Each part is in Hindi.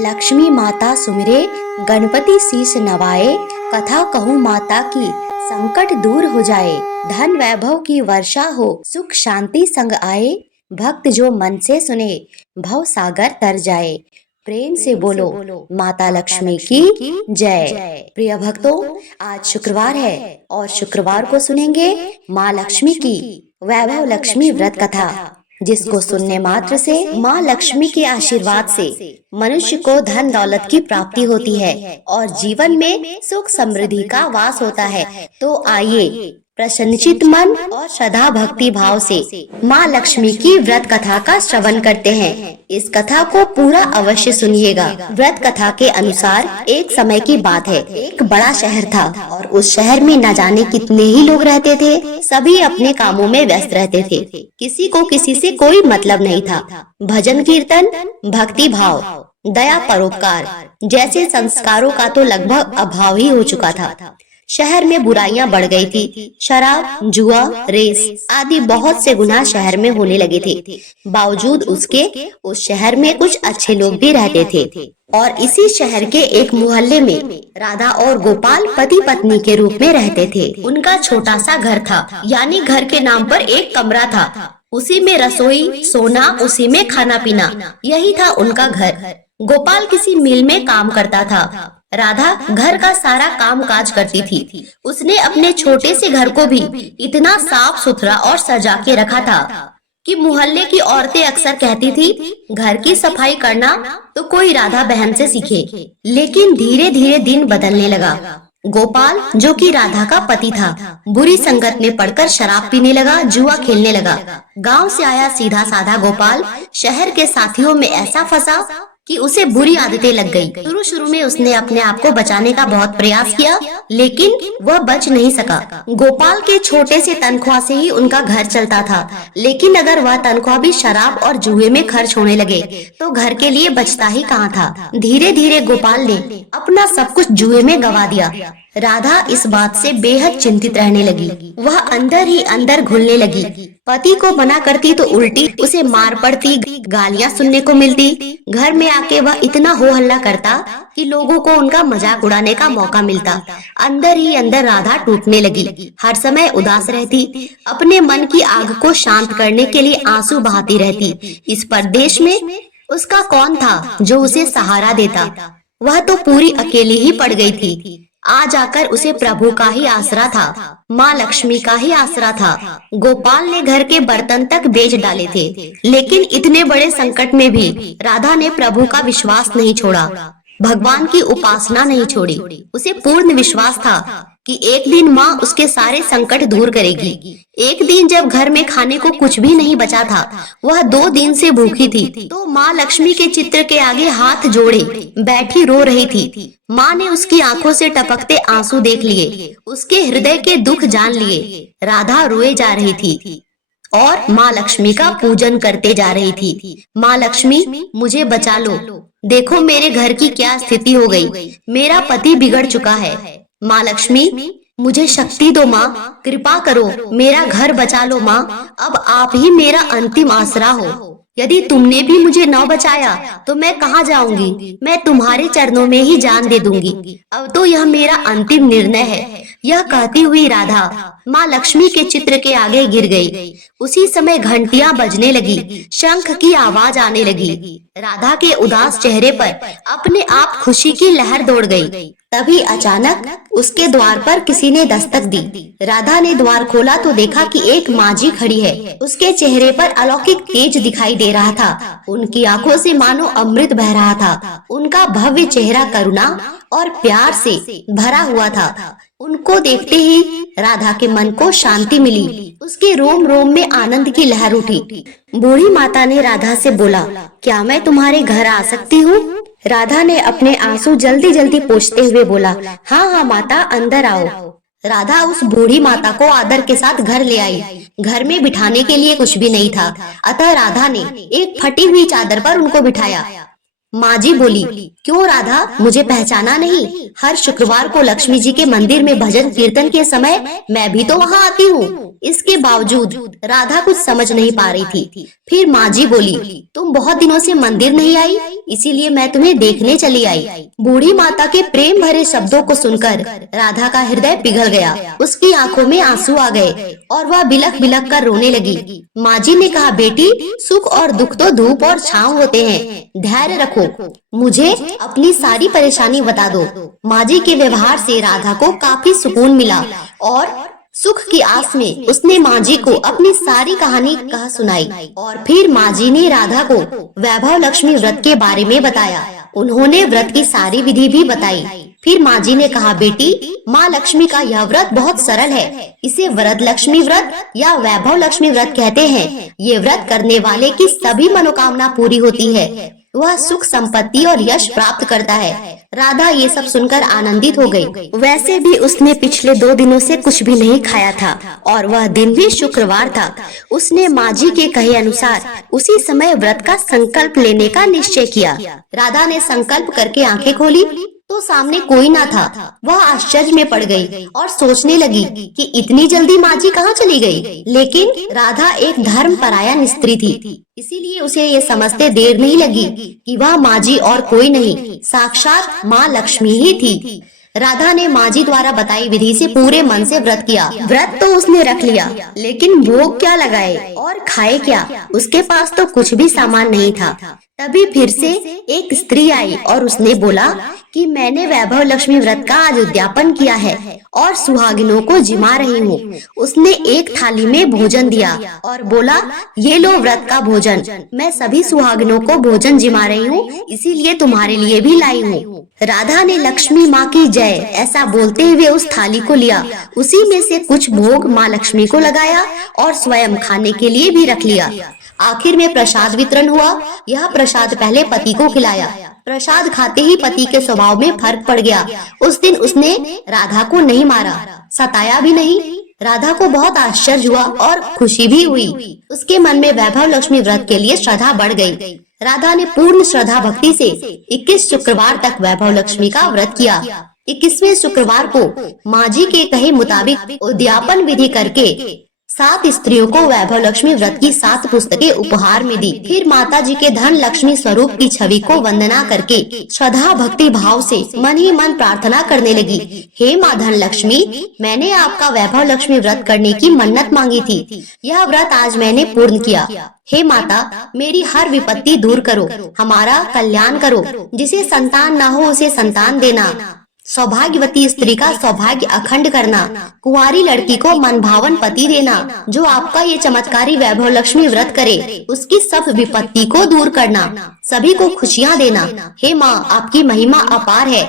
लक्ष्मी माता सुमिरे, गणपति शीश नवाए। कथा कहूँ माता की, संकट दूर हो जाए। धन वैभव की वर्षा हो, सुख शांति संग आए। भक्त जो मन से सुने, भव सागर तर जाए। प्रेम से बोलो माता लक्ष्मी की जय। प्रिय भक्तों, आज शुक्रवार है और शुक्रवार को सुनेंगे माँ लक्ष्मी की वैभव लक्ष्मी व्रत कथा, जिसको सुनने मात्र से माँ लक्ष्मी के आशीर्वाद से मनुष्य को धन दौलत की प्राप्ति होती है और जीवन में सुख समृद्धि का वास होता है। तो आइए प्रसन्नचित मन और श्रद्धा भक्ति भाव से माँ लक्ष्मी की व्रत कथा का श्रवण करते हैं। इस कथा को पूरा अवश्य सुनिएगा। व्रत कथा के अनुसार एक समय की बात है, एक बड़ा शहर था और उस शहर में न जाने कितने ही लोग रहते थे। सभी अपने कामों में व्यस्त रहते थे, किसी को किसी से कोई मतलब नहीं था। भजन कीर्तन, भक्ति भाव, दया, परोपकार जैसे संस्कारों का तो लगभग अभाव ही हो चुका था। शहर में बुराइयां बढ़ गई थी। शराब, जुआ, रेस आदि बहुत से गुनाह शहर में होने लगे थे। बावजूद उसके उस शहर में कुछ अच्छे लोग भी रहते थे और इसी शहर के एक मोहल्ले में राधा और गोपाल पति पत्नी के रूप में रहते थे। उनका छोटा सा घर था, यानी घर के नाम पर एक कमरा था। उसी में रसोई, सोना, उसी में खाना पीना, यही था उनका घर। गोपाल किसी मिल में काम करता था। राधा घर का सारा काम काज करती थी। उसने अपने छोटे से घर को भी इतना साफ सुथरा और सजा के रखा था कि मोहल्ले की औरतें अक्सर कहती थी, घर की सफाई करना तो कोई राधा बहन से सीखे। लेकिन धीरे धीरे दिन बदलने लगा। गोपाल, जो कि राधा का पति था, बुरी संगत में पड़कर शराब पीने लगा, जुआ खेलने लगा। गांव से आया सीधा साधा गोपाल शहर के साथियों में ऐसा फंसा कि उसे बुरी आदतें लग गई। शुरू में उसने अपने आप को बचाने का बहुत प्रयास किया, लेकिन वह बच नहीं सका। गोपाल के छोटे से तनख्वाह से ही उनका घर चलता था, लेकिन अगर वह तनख्वाह भी शराब और जुए में खर्च होने लगे तो घर के लिए बचता ही कहाँ था। धीरे धीरे गोपाल ने अपना सब कुछ जुए में गवा दिया। राधा इस बात से बेहद चिंतित रहने लगी। वह अंदर ही अंदर घुलने लगी। पति को मना करती तो उल्टी उसे मार पड़ती, गालियां सुनने को मिलती। घर में आके वह इतना हो हल्ला करता कि लोगों को उनका मजाक उड़ाने का मौका मिलता। अंदर ही अंदर राधा टूटने लगी। हर समय उदास रहती, अपने मन की आग को शांत करने के लिए आंसू बहाती रहती। इस परदेश में उसका कौन था जो उसे सहारा देता? वह तो पूरी अकेली ही पड़ गई थी। आज आकर उसे प्रभु का ही आसरा था, माँ लक्ष्मी का ही आसरा था। गोपाल ने घर के बर्तन तक बेच डाले थे, लेकिन इतने बड़े संकट में भी राधा ने प्रभु का विश्वास नहीं छोड़ा, भगवान की उपासना नहीं छोड़ी। उसे पूर्ण विश्वास था कि एक दिन माँ उसके सारे संकट दूर करेगी। एक दिन जब घर में खाने को कुछ भी नहीं बचा था, वह 2 दिन से भूखी थी, तो माँ लक्ष्मी के चित्र के आगे हाथ जोड़े बैठी रो रही थी। माँ ने उसकी आंखों से टपकते आंसू देख लिए, उसके हृदय के दुख जान लिए। राधा रोए जा रही थी और माँ लक्ष्मी का पूजन करते जा रही थी। माँ लक्ष्मी, मुझे बचा लो। देखो मेरे घर की क्या स्थिति हो गई। मेरा पति बिगड़ चुका है। माँ लक्ष्मी, मुझे शक्ति दो माँ, कृपा करो, मेरा घर बचा लो माँ। अब आप ही मेरा अंतिम आसरा हो। यदि तुमने भी मुझे न बचाया तो मैं कहाँ जाऊंगी? मैं तुम्हारे चरणों में ही जान दे दूंगी। अब तो यह मेरा अंतिम निर्णय है। यह कहती हुई राधा माँ लक्ष्मी के चित्र के आगे गिर गई। उसी समय घंटियां बजने लगी, शंख की आवाज आने लगी। राधा के उदास चेहरे पर अपने आप खुशी की लहर दौड़ गई। तभी अचानक उसके द्वार पर किसी ने दस्तक दी। राधा ने द्वार खोला तो देखा कि एक मांझी खड़ी है। उसके चेहरे पर अलौकिक तेज दिखाई दे रहा था। उनकी आंखों से मानो अमृत बह रहा था। उनका भव्य चेहरा करुणा और प्यार से भरा हुआ था। उनको देखते ही राधा के मन को शांति मिली। उसके रोम रोम में आनंद की लहर उठी। बूढ़ी माता ने राधा से बोला, क्या मैं तुम्हारे घर आ सकती हूँ? राधा ने अपने आंसू जल्दी जल्दी पोंछते हुए बोला, हाँ हाँ माता, अंदर आओ। राधा उस बूढ़ी माता को आदर के साथ घर ले आई। घर में बिठाने के लिए कुछ भी नहीं था, अतः राधा ने एक फटी हुई चादर पर उनको बिठाया। माँ जी बोली, क्यों राधा, मुझे पहचाना नहीं? हर शुक्रवार को लक्ष्मी जी के मंदिर में भजन कीर्तन के समय मैं भी तो वहाँ आती हूँ। इसके बावजूद राधा कुछ समझ नहीं पा रही थी। फिर माँ जी बोली, तुम बहुत दिनों से मंदिर नहीं आई, इसीलिए मैं तुम्हें देखने चली आई। बूढ़ी माता के प्रेम भरे शब्दों को सुनकर राधा का हृदय पिघल गया। उसकी आंखों में आंसू आ गए और वह बिलख बिलख कर रोने लगी। माँ जी ने कहा, बेटी, सुख और दुख तो धूप और छांव होते हैं, धैर्य रखो, मुझे अपनी सारी परेशानी बता दो। माँ जी के व्यवहार से राधा को काफी सुकून मिला और सुख की आस में उसने माँ जी को अपनी सारी कहानी कह सुनाई। और फिर माँ जी ने राधा को वैभव लक्ष्मी व्रत के बारे में बताया। उन्होंने व्रत की सारी विधि भी बताई। फिर माँ जी ने कहा, बेटी, माँ लक्ष्मी का यह व्रत बहुत सरल है। इसे वरद लक्ष्मी व्रत या वैभव लक्ष्मी व्रत कहते हैं। ये व्रत करने वाले की सभी मनोकामना पूरी होती है। वह सुख, संपत्ति और यश प्राप्त करता है। राधा ये सब सुनकर आनंदित हो गई। वैसे भी उसने पिछले 2 दिनों से कुछ भी नहीं खाया था और वह दिन भी शुक्रवार था। उसने माँ जी के कहे अनुसार उसी समय व्रत का संकल्प लेने का निश्चय किया। राधा ने संकल्प करके आंखें खोली तो सामने कोई ना था। वह आश्चर्य में पड़ गई और सोचने लगी कि इतनी जल्दी माँ जी कहाँ चली गई। लेकिन राधा एक धर्मपरायण स्त्री थी, इसीलिए उसे ये समझते देर नहीं लगी कि वह माँ जी और कोई नहीं, साक्षात माँ लक्ष्मी ही थी। राधा ने माँ जी द्वारा बताई विधि से पूरे मन से व्रत किया। व्रत तो उसने रख लिया, लेकिन भोग क्या लगाए और खाए क्या? उसके पास तो कुछ भी सामान नहीं था। तभी फिर से एक स्त्री आई और उसने बोला कि मैंने वैभव लक्ष्मी व्रत का आज उद्यापन किया है और सुहागिनों को जिमा रही हूँ। उसने एक थाली में भोजन दिया और बोला, ये लो व्रत का भोजन। मैं सभी सुहागिनों को भोजन जिमा रही हूँ, इसीलिए तुम्हारे लिए भी लाई हूँ। राधा ने लक्ष्मी माँ की जय ऐसा बोलते हुए उस थाली को लिया। उसी में से कुछ भोग माँ लक्ष्मी को लगाया और स्वयं खाने के लिए भी रख लिया। आखिर में प्रसाद वितरण हुआ। यह प्रसाद पहले पति को खिलाया। प्रसाद खाते ही पति के स्वभाव में फर्क पड़ गया। उस दिन उसने राधा को नहीं मारा, सताया भी नहीं। राधा को बहुत आश्चर्य हुआ और खुशी भी हुई। उसके मन में वैभव लक्ष्मी व्रत के लिए श्रद्धा बढ़ गई। राधा ने पूर्ण श्रद्धा भक्ति से 21 शुक्रवार तक वैभव लक्ष्मी का व्रत किया। 21वें शुक्रवार को माँ जी के कहे मुताबिक उद्यापन विधि करके 7 स्त्रियों को वैभव लक्ष्मी व्रत की 7 पुस्तकें उपहार में दी। फिर माता जी के धन लक्ष्मी स्वरूप की छवि को वंदना करके श्रद्धा भक्ति भाव से मन ही मन प्रार्थना करने लगी, हे माँ धन लक्ष्मी, मैंने आपका वैभव लक्ष्मी व्रत करने की मन्नत मांगी थी। यह व्रत आज मैंने पूर्ण किया। हे माता, मेरी हर विपत्ति दूर करो, हमारा कल्याण करो। जिसे संतान न हो उसे संतान देना, सौभाग्यवती स्त्री का सौभाग्य अखंड करना, कुंवारी लड़की को मनभावन पति देना। जो आपका ये चमत्कारी वैभव लक्ष्मी व्रत करे उसकी सब विपत्ति को दूर करना, सभी को खुशियाँ देना। हे माँ, आपकी महिमा अपार है।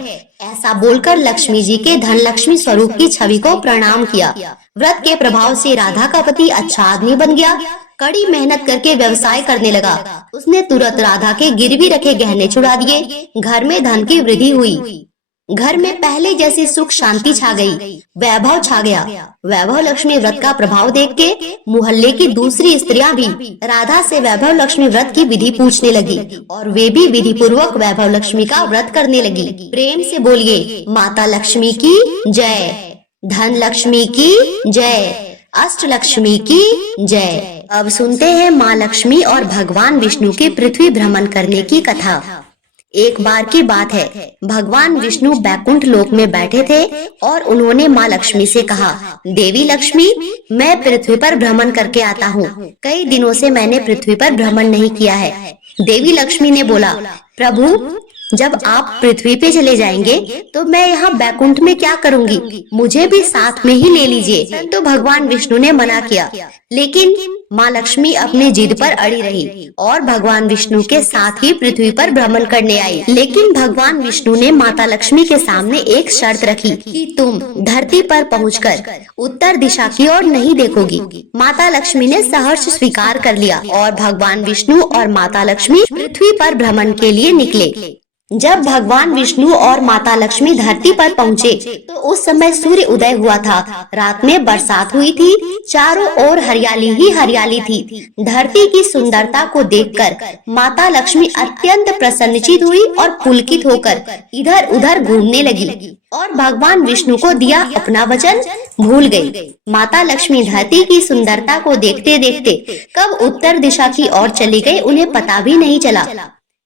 ऐसा बोलकर लक्ष्मी जी के धन लक्ष्मी स्वरूप की छवि को प्रणाम किया। व्रत के प्रभाव से राधा का पति अच्छा आदमी बन गया। कड़ी मेहनत करके व्यवसाय करने लगा। उसने तुरंत राधा के गिरवी रखे गहने छुड़ा दिए। घर में धन की वृद्धि हुई। घर में पहले जैसी सुख शांति छा गई, वैभव छा गया। वैभव लक्ष्मी व्रत का प्रभाव देख के मोहल्ले की दूसरी स्त्रियां भी राधा से वैभव लक्ष्मी व्रत की विधि पूछने लगी और वे भी विधि पूर्वक वैभव लक्ष्मी का व्रत करने लगी। प्रेम से बोलिए, माता लक्ष्मी की जय, धन लक्ष्मी की जय, अष्ट लक्ष्मी की जय। अब सुनते हैं माँ लक्ष्मी और भगवान विष्णु के पृथ्वी भ्रमण करने की कथा। एक बार की बात है, भगवान विष्णु बैकुंठ लोक में बैठे थे और उन्होंने माँ लक्ष्मी से कहा, देवी लक्ष्मी, मैं पृथ्वी पर भ्रमण करके आता हूँ। कई दिनों से मैंने पृथ्वी पर भ्रमण नहीं किया है। देवी लक्ष्मी ने बोला, प्रभु, जब आप पृथ्वी पे चले जाएंगे तो मैं यहाँ बैकुंठ में क्या करूँगी? मुझे भी साथ में ही ले लीजिए। तो भगवान विष्णु ने मना किया, लेकिन माँ लक्ष्मी अपनी जिद पर अड़ी रही और भगवान विष्णु के साथ ही पृथ्वी पर भ्रमण करने आई। लेकिन भगवान विष्णु ने माता लक्ष्मी के सामने एक शर्त रखी कि तुम धरती पर पहुंचकर उत्तर दिशा की ओर नहीं देखोगी। माता लक्ष्मी ने सहर्ष स्वीकार कर लिया और भगवान विष्णु और माता लक्ष्मी पृथ्वी पर भ्रमण के लिए निकले। जब भगवान विष्णु और माता लक्ष्मी धरती पर पहुँचे तो उस समय सूर्य उदय हुआ था। रात में बरसात हुई थी। चारों ओर हरियाली ही हरियाली थी। धरती की सुंदरता को देखकर माता लक्ष्मी अत्यंत प्रसन्नचित हुई और पुलकित होकर इधर उधर घूमने लगी और भगवान विष्णु को दिया अपना वचन भूल गई। माता लक्ष्मी धरती की सुंदरता को देखते देखते कब उत्तर दिशा की ओर चली गई उन्हें पता भी नहीं चला।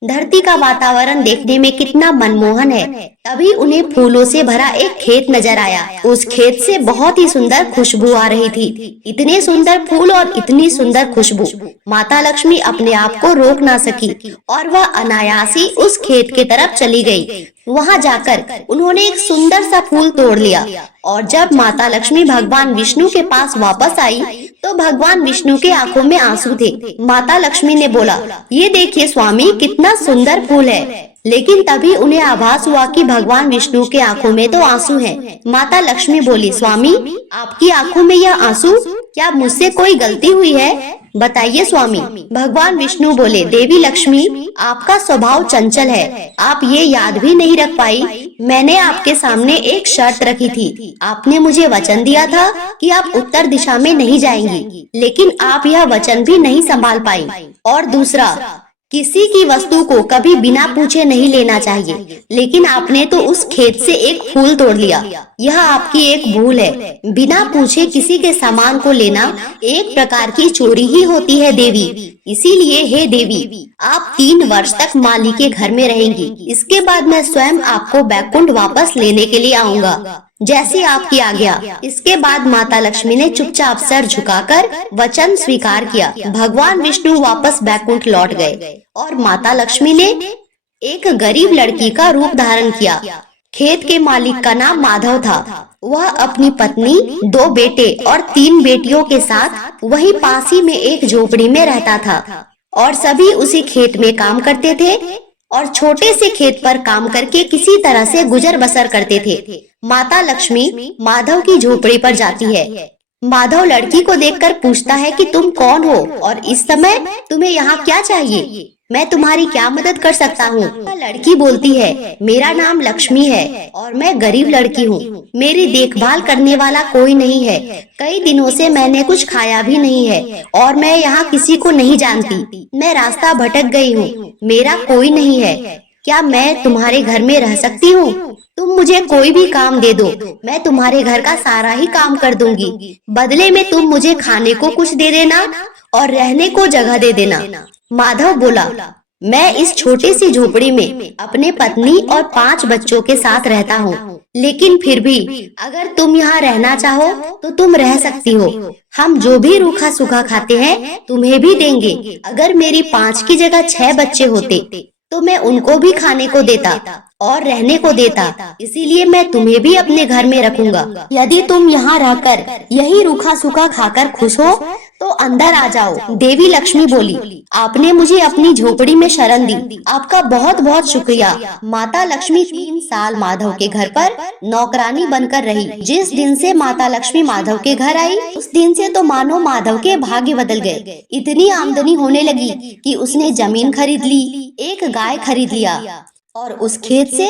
धरती का वातावरण देखने में कितना मनमोहन है। तभी उन्हें फूलों से भरा एक खेत नजर आया। उस खेत से बहुत ही सुंदर खुशबू आ रही थी। इतने सुंदर फूल और इतनी सुंदर खुशबू, माता लक्ष्मी अपने आप को रोक ना सकी और वह अनायास ही उस खेत के तरफ चली गई। वहां जाकर उन्होंने एक सुंदर सा फूल तोड़ लिया और जब माता लक्ष्मी भगवान विष्णु के पास वापस आई तो भगवान विष्णु के आंखों में आंसू थे। माता लक्ष्मी ने बोला, ये देखिए स्वामी, कितना सुंदर फूल है। लेकिन तभी उन्हें आभास हुआ कि भगवान विष्णु के आंखों में तो आंसू हैं। माता लक्ष्मी बोली, स्वामी, आपकी आंखों में यह आंसू, क्या मुझसे कोई गलती हुई है? बताइए स्वामी। भगवान विष्णु बोले, देवी लक्ष्मी, आपका स्वभाव चंचल है, आप ये याद भी नहीं रख पाई। मैंने आपके सामने एक शर्त रखी थी। आपने मुझे वचन दिया था कि आप उत्तर दिशा में नहीं जाएंगी, लेकिन आप यह वचन भी नहीं संभाल पाई। और दूसरा, किसी की वस्तु को कभी बिना पूछे नहीं लेना चाहिए, लेकिन आपने तो उस खेत से एक फूल तोड़ लिया। यह आपकी एक भूल है। बिना पूछे किसी के सामान को लेना एक प्रकार की चोरी ही होती है देवी। इसीलिए हे देवी, आप 3 वर्ष तक माली के घर में रहेंगी। इसके बाद मैं स्वयं आपको बैकुंठ वापस लेने के लिए आऊंगा, जैसी आपकी आज्ञा। इसके बाद माता लक्ष्मी ने चुपचाप सर झुकाकर वचन स्वीकार किया। भगवान विष्णु वापस बैकुंठ लौट गए और माता लक्ष्मी ने एक गरीब लड़की का रूप धारण किया। खेत के मालिक का नाम माधव था। वह अपनी पत्नी, 2 बेटे और 3 बेटियों के साथ वहीं पास ही में एक झोपड़ी में रहता था और सभी उसी खेत में काम करते थे और छोटे से खेत पर काम करके किसी तरह से गुजर बसर करते थे। माता लक्ष्मी माधव की झोपड़ी पर जाती है। माधव लड़की को देखकर पूछता है कि तुम कौन हो और इस समय तुम्हें यहाँ क्या चाहिए? मैं तुम्हारी क्या मदद कर सकता हूँ? लड़की बोलती है, मेरा नाम लक्ष्मी है और मैं गरीब लड़की हूँ। मेरी देखभाल करने वाला कोई नहीं है। कई दिनों से मैंने कुछ खाया भी नहीं है और मैं यहाँ किसी को नहीं जानती। मैं रास्ता भटक गई हूँ। मेरा कोई नहीं है। क्या मैं तुम्हारे घर में रह सकती हूँ? तुम मुझे कोई भी काम दे दो, मैं तुम्हारे घर का सारा ही काम कर दूंगी। बदले में तुम मुझे खाने को कुछ दे देना और रहने को जगह दे देना। माधव बोला, मैं इस छोटी सी झोपड़ी में अपने पत्नी और 5 बच्चों के साथ रहता हूँ, लेकिन फिर भी अगर तुम यहाँ रहना चाहो तो तुम रह सकती हो। हम जो भी रूखा सूखा खाते हैं तुम्हें भी देंगे। अगर मेरी 5 की जगह 6 बच्चे होते तो मैं उनको भी खाने को देता और रहने को देता। इसीलिए मैं तुम्हें भी अपने घर में रखूंगा। यदि तुम यहाँ रहकर यही रूखा सूखा खाकर खुश हो तो अंदर आ जाओ। देवी लक्ष्मी बोली, आपने मुझे अपनी झोपड़ी में शरण दी, आपका बहुत बहुत शुक्रिया। माता लक्ष्मी 3 साल माधव के घर पर नौकरानी बनकर रही। जिस दिन से माता लक्ष्मी माधव के घर आई, उस दिन से तो मानो माधव के भाग्य बदल गए। इतनी आमदनी होने लगी कि उसने जमीन खरीद ली, एक गाय खरीद लिया और उस खेत से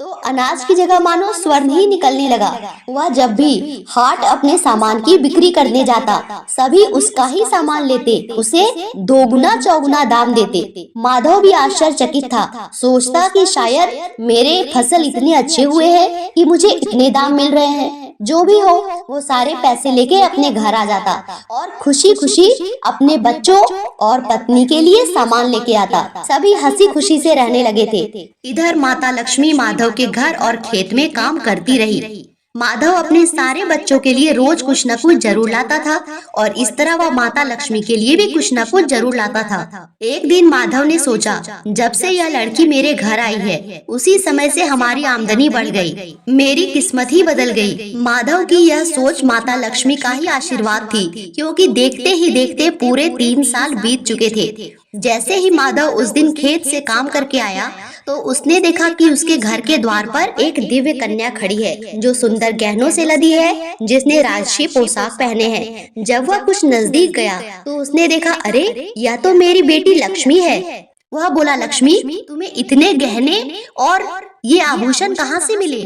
तो अनाज की जगह मानो स्वर्ण ही निकलने लगा। वह जब भी हाट अपने सामान की बिक्री करने जाता, सभी उसका ही सामान लेते, उसे 2 गुना 4 गुना दाम देते। माधव भी आश्चर्यचकित था, सोचता कि शायद मेरे फसल इतने अच्छे हुए हैं कि मुझे इतने दाम मिल रहे हैं। जो भी हो, वो सारे पैसे लेके अपने घर आ जाता और खुशी खुशी अपने बच्चों और पत्नी के लिए सामान लेके आता। सभी हंसी खुशी से रहने लगे थे। इधर माता लक्ष्मी माधव के घर और खेत में काम करती रही। माधव अपने सारे बच्चों के लिए रोज कुछ न कुछ जरूर लाता था और इस तरह वह माता लक्ष्मी के लिए भी कुछ न कुछ जरूर लाता था। एक दिन माधव ने सोचा, जब से यह लड़की मेरे घर आई है, उसी समय से हमारी आमदनी बढ़ गई, मेरी किस्मत ही बदल गई। माधव की यह सोच माता लक्ष्मी का ही आशीर्वाद थी, क्योंकि देखते ही देखते पूरे 3 साल बीत चुके थे। जैसे ही माधव उस दिन खेत से काम करके आया तो उसने देखा कि उसके घर के द्वार पर एक दिव्य कन्या खड़ी है, जो सुंदर गहनों से लदी है, जिसने राजसी पोशाक पहने हैं। जब वह कुछ नजदीक गया तो उसने देखा, अरे यह तो मेरी बेटी लक्ष्मी है। वह बोला, लक्ष्मी, तुम्हें इतने गहने और ये आभूषण कहाँ से मिले?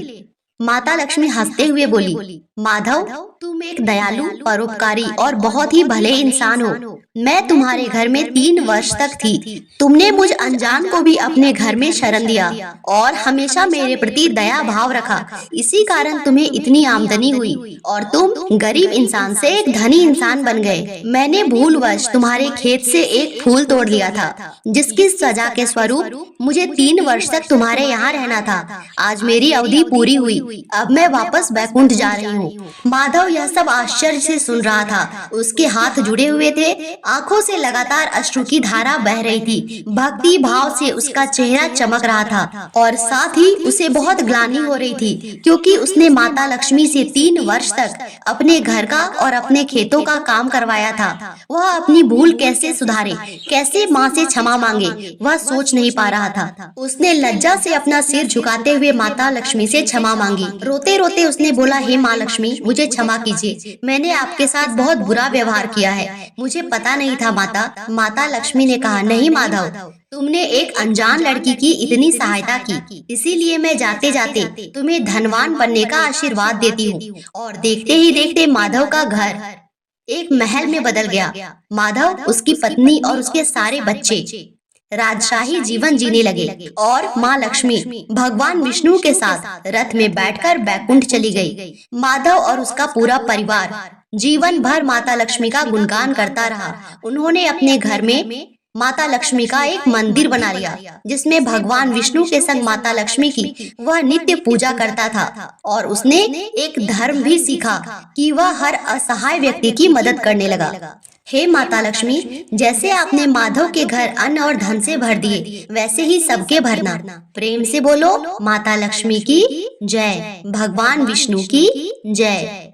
माता लक्ष्मी हंसते हुए बोली, माधव, तुम एक दयालु, परोपकारी और बहुत ही भले इंसान हो। मैं तुम्हारे घर में 3 वर्ष तक थी। तुमने मुझ अनजान को भी अपने घर में शरण दिया और हमेशा मेरे प्रति दया भाव रखा। इसी कारण तुम्हें इतनी आमदनी हुई और तुम गरीब इंसान से एक धनी इंसान बन गए। मैंने भूलवश तुम्हारे खेत से एक फूल तोड़ लिया था, जिसकी सजा के स्वरूप मुझे 3 वर्ष तक तुम्हारे यहाँ रहना था। आज मेरी अवधि पूरी हुई, अब मैं वापस बैकुंठ जा रही हूँ। माधव यह सब आश्चर्य से सुन रहा था। उसके हाथ जुड़े हुए थे, आंखों से लगातार अश्रु की धारा बह रही थी। भक्ति भाव से उसका चेहरा चमक रहा था और साथ ही उसे बहुत ग्लानि हो रही थी, क्योंकि उसने माता लक्ष्मी से 3 वर्ष तक अपने घर का और अपने खेतों का काम करवाया था। वह अपनी भूल कैसे सुधारे, कैसे माँ से क्षमा मांगे, वह सोच नहीं पा रहा था। उसने लज्जा से अपना सिर झुकाते हुए माता लक्ष्मी से क्षमा मांगी। रोते रोते उसने बोला, हे माँ लक्ष्मी, मुझे क्षमा कीजिए, मैंने आपके साथ बहुत बुरा व्यवहार किया है, मुझे पता नहीं था माता। माता लक्ष्मी ने कहा, नहीं माधव, तुमने एक अनजान लड़की की इतनी सहायता की, इसीलिए मैं जाते जाते तुम्हें धनवान बनने का आशीर्वाद देती हूँ। और देखते ही देखते माधव का घर एक महल में बदल गया। माधव, उसकी पत्नी और उसके सारे बच्चे राजशाही जीवन जीने लगे और माँ लक्ष्मी भगवान विष्णु के साथ रथ में बैठकर बैकुंठ चली गई। माधव और उसका पूरा परिवार जीवन भर माता लक्ष्मी का गुणगान करता रहा। उन्होंने अपने घर में माता लक्ष्मी का एक मंदिर बना लिया, जिसमें भगवान विष्णु के संग माता लक्ष्मी की वह नित्य पूजा करता था। और उसने एक धर्म भी सीखा कि वह हर असहाय व्यक्ति की मदद करने लगा। हे माता लक्ष्मी, जैसे आपने माधव के घर अन्न और धन से भर दिए, वैसे ही सबके भरना। प्रेम से बोलो, माता लक्ष्मी की जय, भगवान विष्णु की जय।